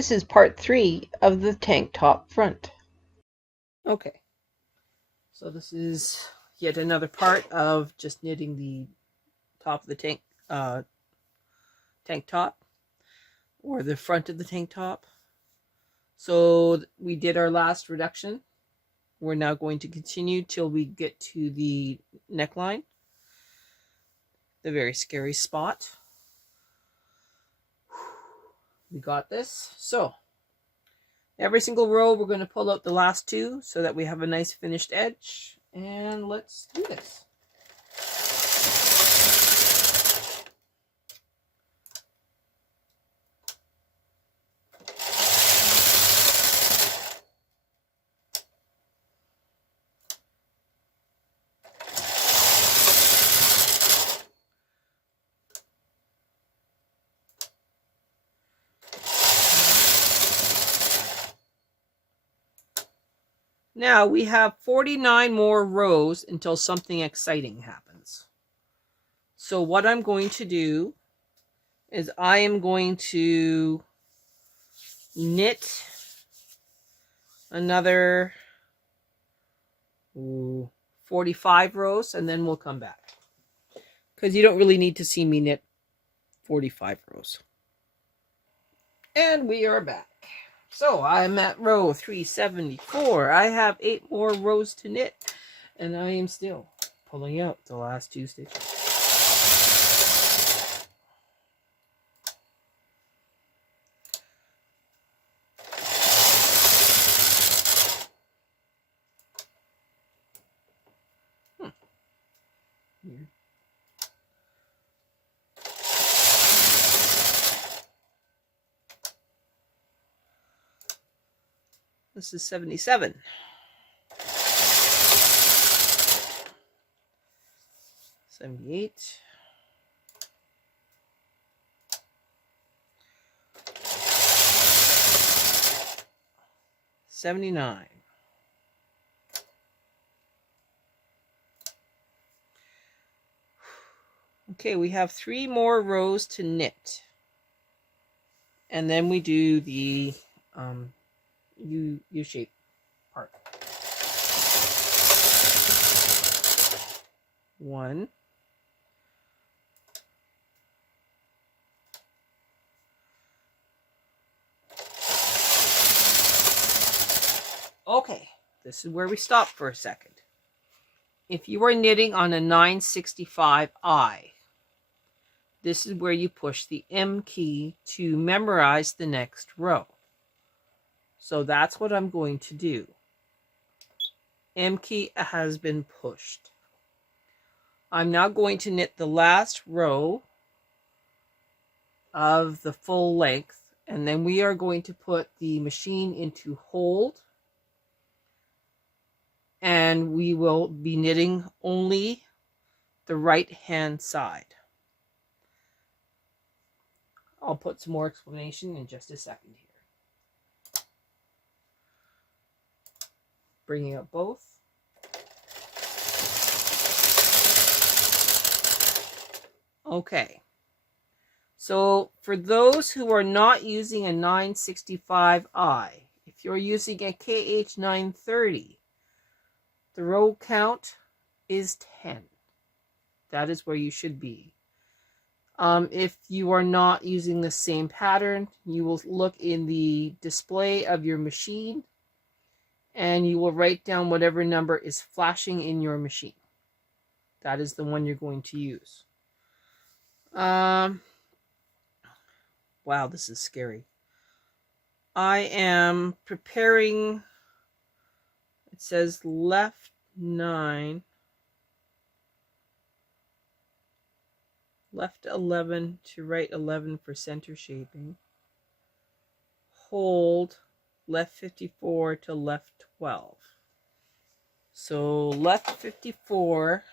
This is part 3 of the tank top front. Okay, so this is yet another part of just knitting the top of the tank top, or the front of the tank top. So we did our last reduction. We're now going to continue till we get to the neckline, the very scary spot. We got this. So every single row we're going to pull out the last two so that we have a nice finished edge, and let's do this. Now we have 49 more rows until something exciting happens. So what I'm going to do is I am going to knit another 45 rows, and then we'll come back, because you don't really need to see me knit 45 rows. And we are back. So I'm at row 374. I have 8 more rows to knit, and I am still pulling out the last 2 stitches. Weird. This is 77. 78. 79. Okay, we have 3 more rows to knit, and then we do the U-shape part. 1, 2. Okay, this is where we stop for a second. If you are knitting on a 965I, this is where you push the M key to memorize the next row. So that's what I'm going to do. M key has been pushed. I'm now going to knit the last row of the full length, and then we are going to put the machine into hold, and we will be knitting only the right hand side. I'll put some more explanation in just a second here. Bringing up both. Okay. So for those who are not using a 965I, if you're using a KH930, the row count is 10. That is where you should be. If you are not using the same pattern, you will look in the display of your machine, and you will write down whatever number is flashing in your machine. That is the one you're going to use. Wow, this is scary. I am preparing, it says left 9, left 11 to right 11 for center shaping. Hold left 54 to left 12. So left 54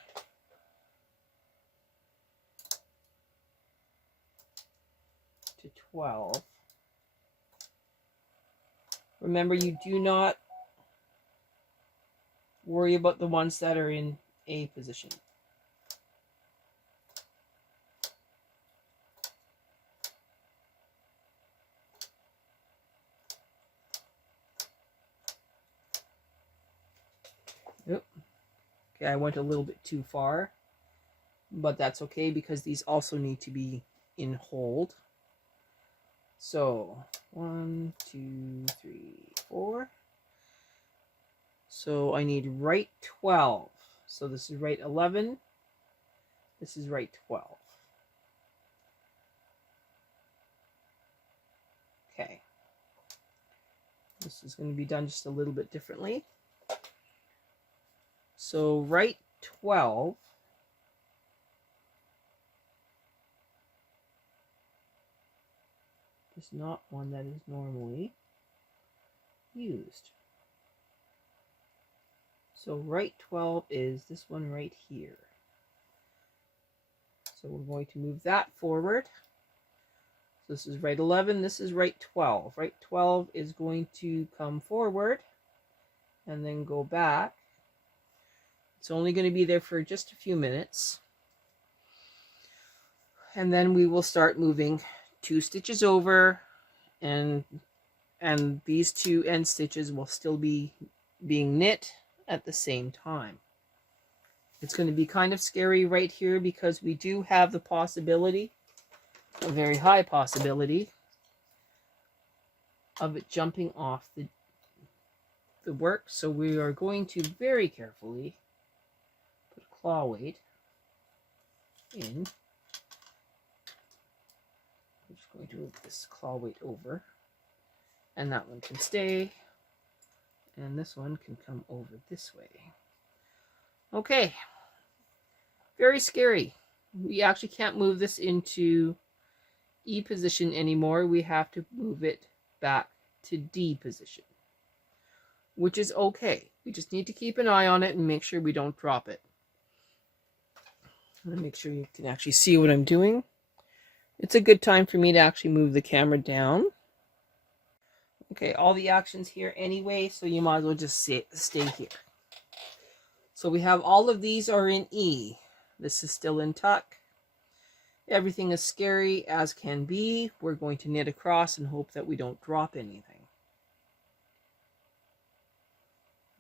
to 12. Remember, you do not worry about the ones that are in A position. Oop. Okay, I went a little bit too far, but that's okay because these also need to be in hold. So 1, 2, 3, 4. So I need right 12. So this is right 11. This is right 12. Okay. This is going to be done just a little bit differently. So right 12 is not one that is normally used. So right 12 is this one right here. So we're going to move that forward. So this is right 11, this is right 12. Right 12 is going to come forward and then go back. It's only going to be there for just a few minutes. And then we will start moving 2 stitches over, and these 2 end stitches will still be being knit at the same time. It's going to be kind of scary right here because we do have the possibility, a very high possibility, of it jumping off the work. So we are going to very carefully put a claw weight in. I'm just going to move this claw weight over, and that one can stay, and this one can come over this way. Okay, very scary. We actually can't move this into E position anymore. We have to move it back to D position, which is okay. We just need to keep an eye on it and make sure we don't drop it. I'm going to make sure you can actually see what I'm doing. It's a good time for me to actually move the camera down. Okay, all the action's here anyway, so you might as well just stay here. So we have all of these are in E. This is still in tuck. Everything is scary as can be. We're going to knit across and hope that we don't drop anything.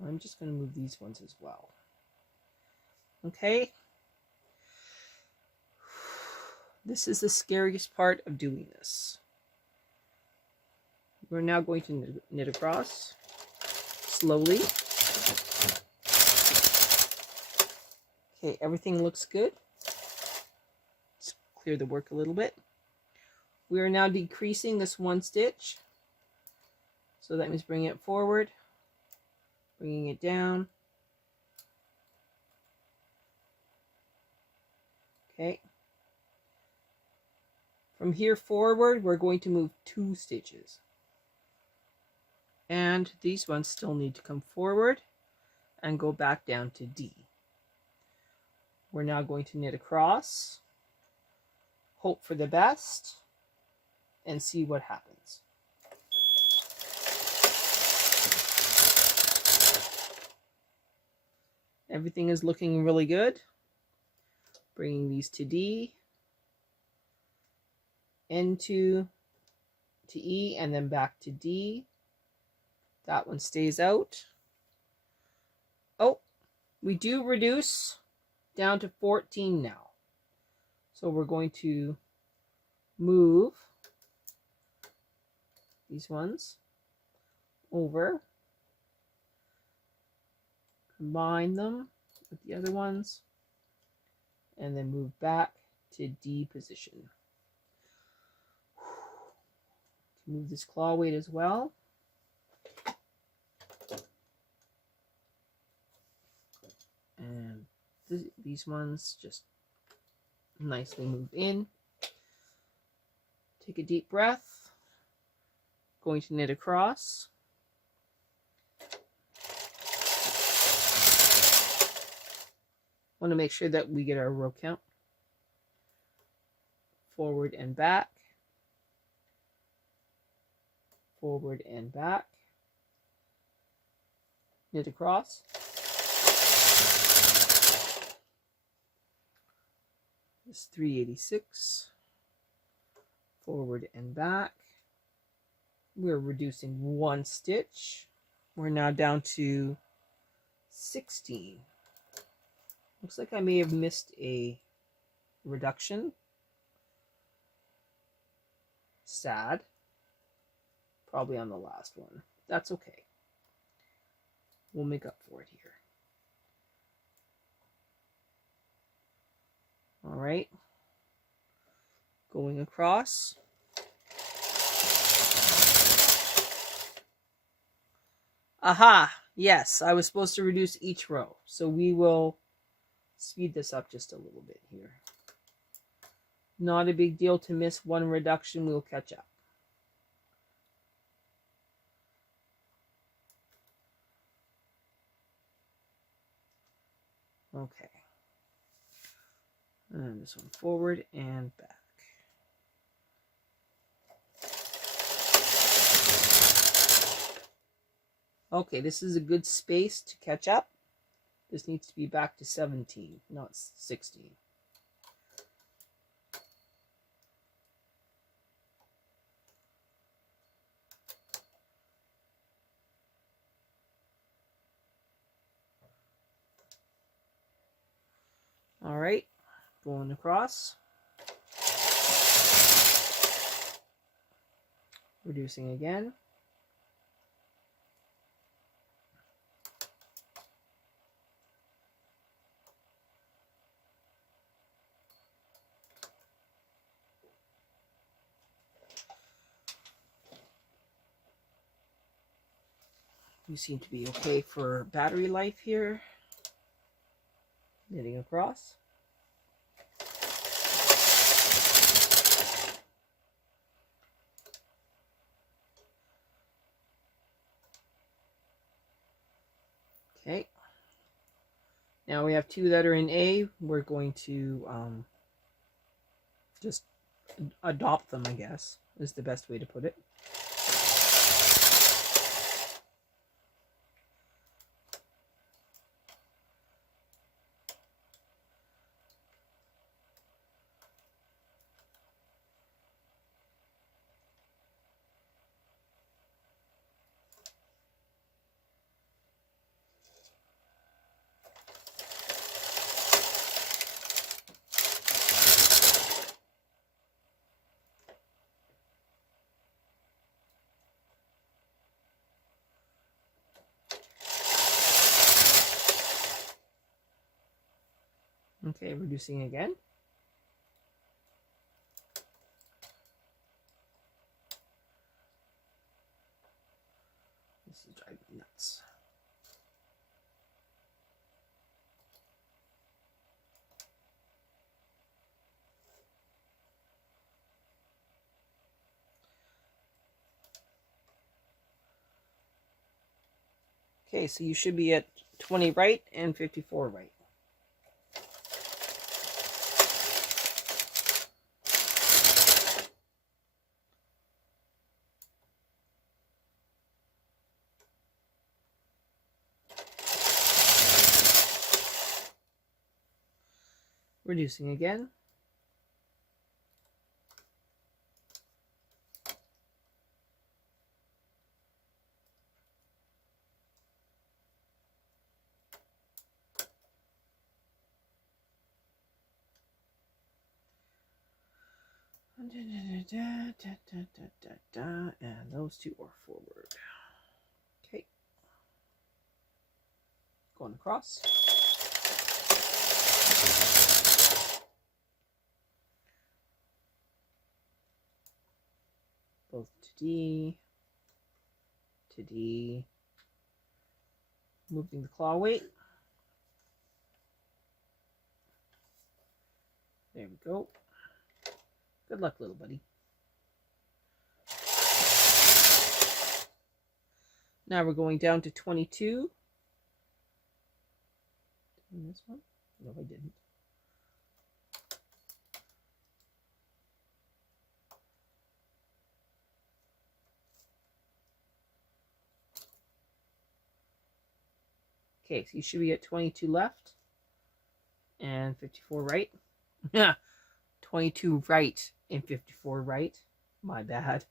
I'm just going to move these ones as well. Okay. This is the scariest part of doing this. We're now going to knit across slowly. Okay, everything looks good. Let's clear the work a little bit. We are now decreasing this 1 stitch. So that means bringing it forward, bringing it down. Okay. From here forward, we're going to move 2 stitches. And these ones still need to come forward and go back down to D. We're now going to knit across, hope for the best, and see what happens. Everything is looking really good. Bringing these to D, into to E, and then back to D. That one stays out. Oh, we do reduce down to 14 now. So we're going to move these ones over, combine them with the other ones, and then move back to D position. Move this claw weight as well. And these ones just nicely move in. Take a deep breath. Going to knit across. Want to make sure that we get our row count. Forward and back. Forward and back. Knit across. This is 386. Forward and back. We're reducing 1 stitch. We're now down to 16. Looks like I may have missed a reduction. Sad. Probably on the last one. That's okay. We'll make up for it here. All right. Going across. Aha! Yes, I was supposed to reduce each row. So we will speed this up just a little bit here. Not a big deal to miss one reduction. We'll catch up. Okay. And this one forward and back. Okay, this is a good space to catch up. This needs to be back to 17, not 16. All right, going across. Reducing again. We seem to be okay for battery life here. Knitting across. Okay. Now we have two that are in A. We're going to just adopt them, I guess, is the best way to put it. Okay, reducing again. This is driving me nuts. Okay, so you should be at 20 right and 54 right. Reducing again. And those two are forward. Okay. Going across. Both to D, to D. Moving the claw weight. There we go. Good luck, little buddy. Now we're going down to 22. Doing this one? No, I didn't. Okay, so you should be at 22 left and 54 right. Yeah, 22 right and 54 right. My bad.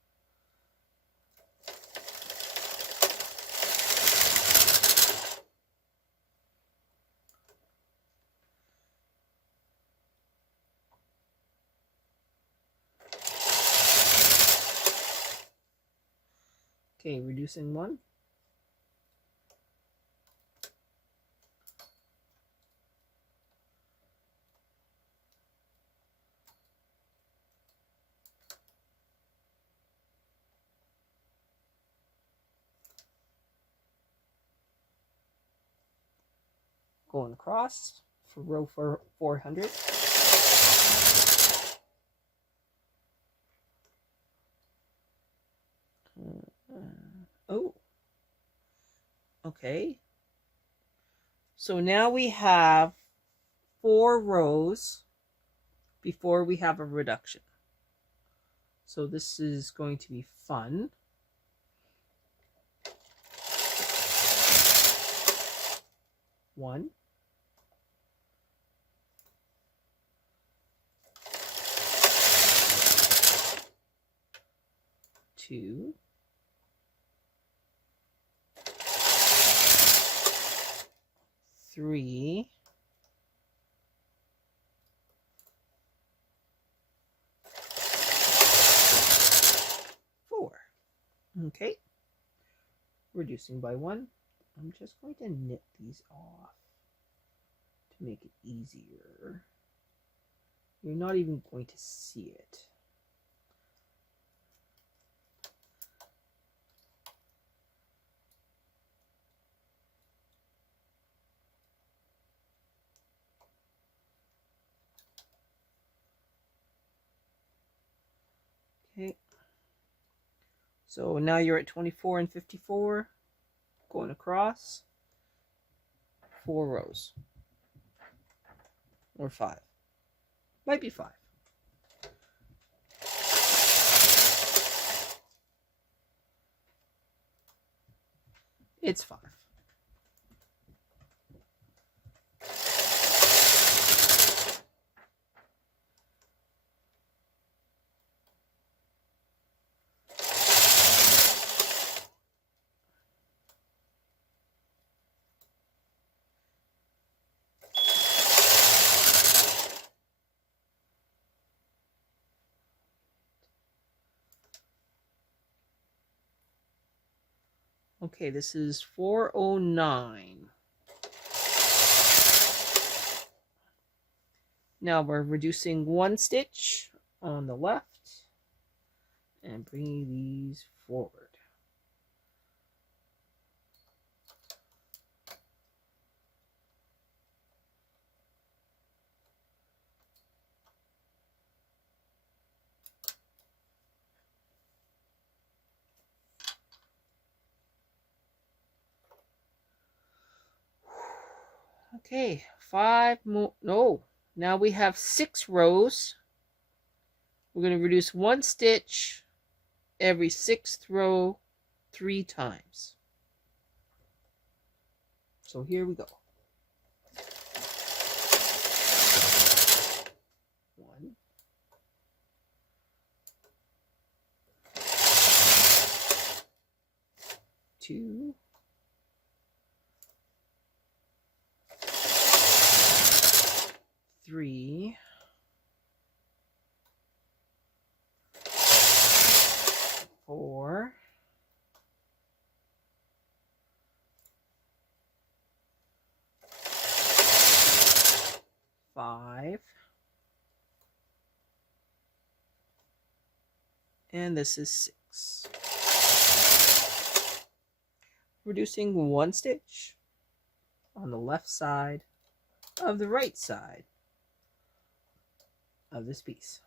Okay, reducing 1. Going across for row 400. Oh, okay. So now we have 4 rows before we have a reduction. So this is going to be fun. One, two, three, four. Okay, reducing by 1. I'm just going to knit these off to make it easier. You're not even going to see it. Okay. So now you're at 24 and 54, going across 4 rows. Or 5. Might be 5. It's 5. Okay, this is 409. Now we're reducing 1 stitch on the left and bringing these forward. Okay, 5 more. No, now we have 6 rows. We're going to reduce 1 stitch every 6th row 3 times. So here we go. 1, 2, 3, 4, 5, and this is 6. Reducing 1 stitch on the left side of the right side of this piece.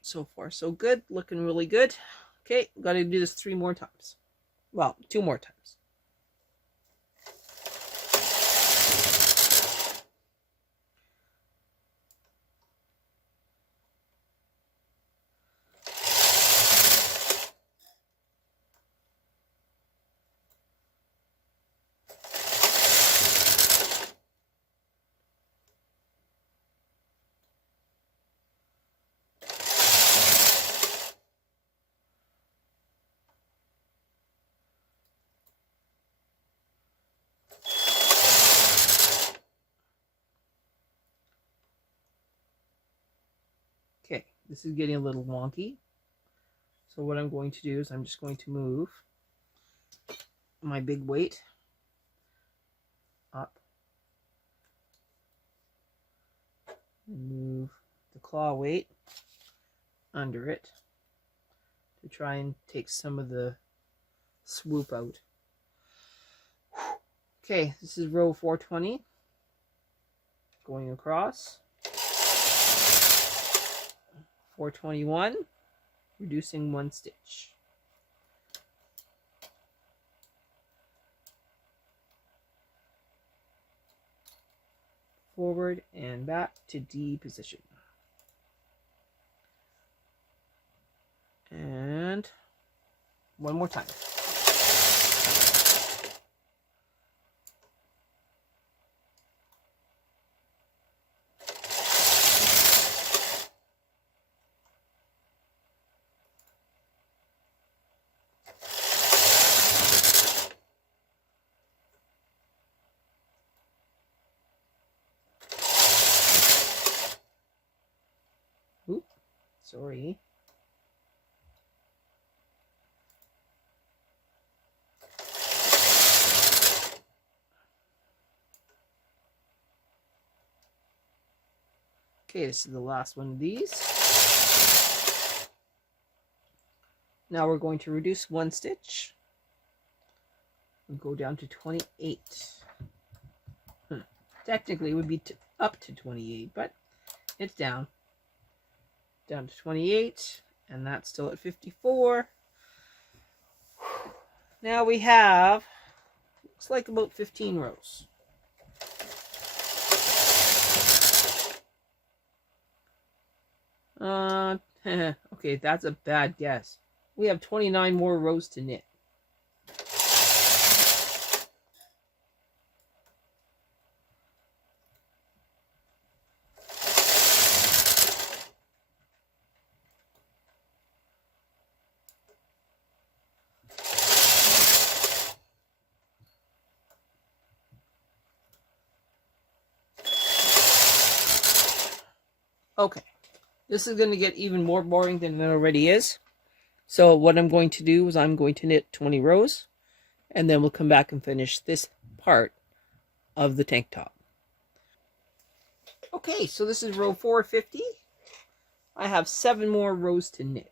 So far, so good. Looking really good. Okay, got to do this 3 more times. Well, 2 more times. this is getting a little wonky. So what I'm going to do is I'm just going to move my big weight up and move the claw weight under it to try and take some of the swoop out. Okay, this is row 420 going across. 421, reducing 1 stitch. Forward and back to D position. And one more time. Oop, sorry. Okay, this is the last one of these. Now we're going to reduce 1 stitch and go down to 28. Technically it would be up to 28, but it's down to 28, and that's still at 54. Now we have, looks like about 15 rows. Okay, that's a bad guess. We have 29 more rows to knit. Okay, this is going to get even more boring than it already is. So what I'm going to do is I'm going to knit 20 rows, and then we'll come back and finish this part of the tank top. Okay, so this is row 450. I have 7 more rows to knit.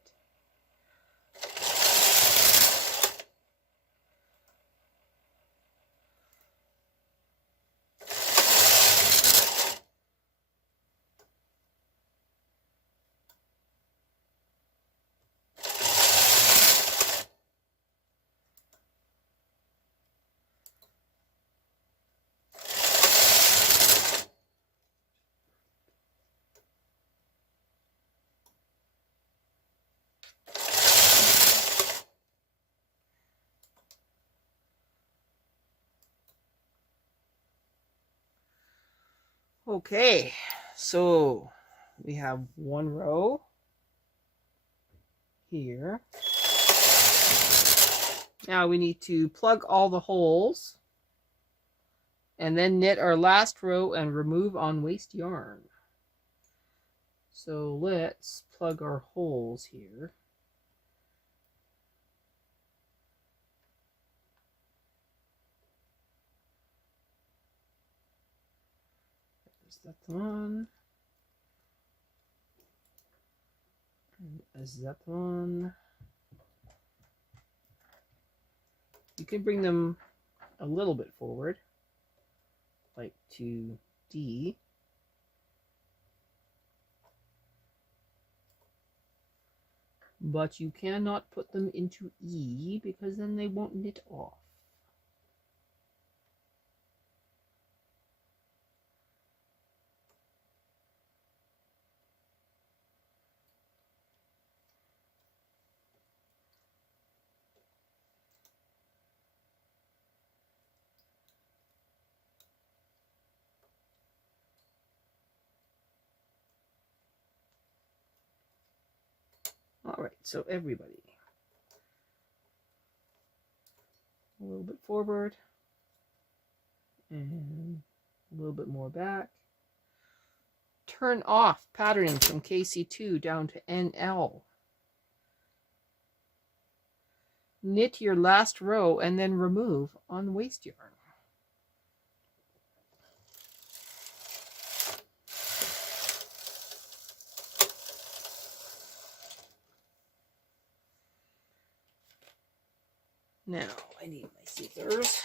Okay, so we have 1 row here. Now we need to plug all the holes and then knit our last row and remove on waste yarn. So let's plug our holes here. There's that one. And there's that one. You can bring them a little bit forward, like to D. But you cannot put them into E because then they won't knit off. All right, so everybody, a little bit forward and a little bit more back. turn off patterning from KC2 down to NL. Knit your last row and then remove on waste yarn. Now I need my scissors.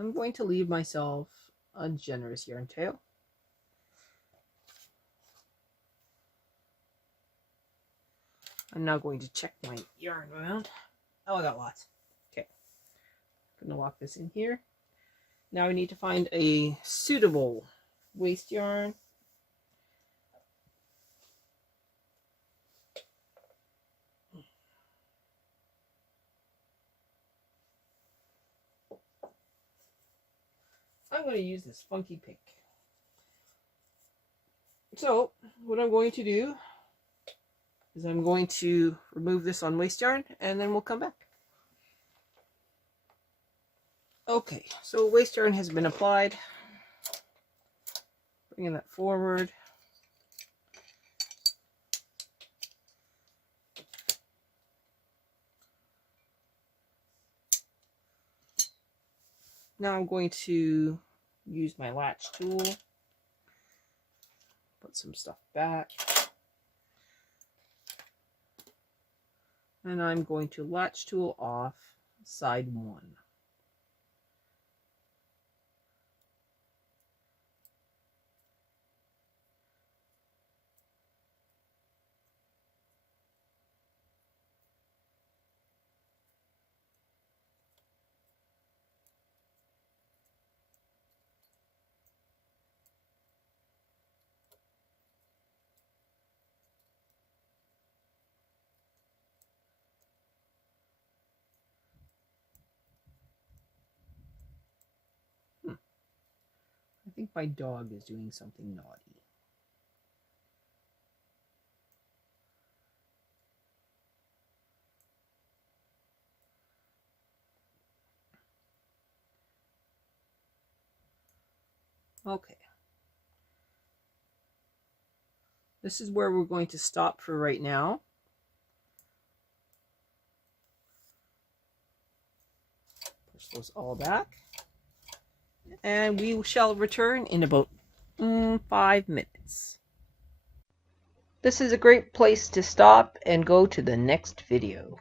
I'm going to leave myself a generous yarn tail. I'm now going to check my yarn amount. Oh, I got lots. Okay. I'm going to lock this in here. Now I need to find a suitable waste yarn. I'm going to use this funky pink. So what I'm going to do is I'm going to remove this on waste yarn and then we'll come back. Okay, so waste yarn has been applied. Bringing that forward. Now I'm going to use my latch tool. Put some stuff back. And I'm going to latch tool off side 1. I think my dog is doing something naughty. Okay. This is where we're going to stop for right now. Push those all back. And we shall return in about 5 minutes. This is a great place to stop and go to the next video.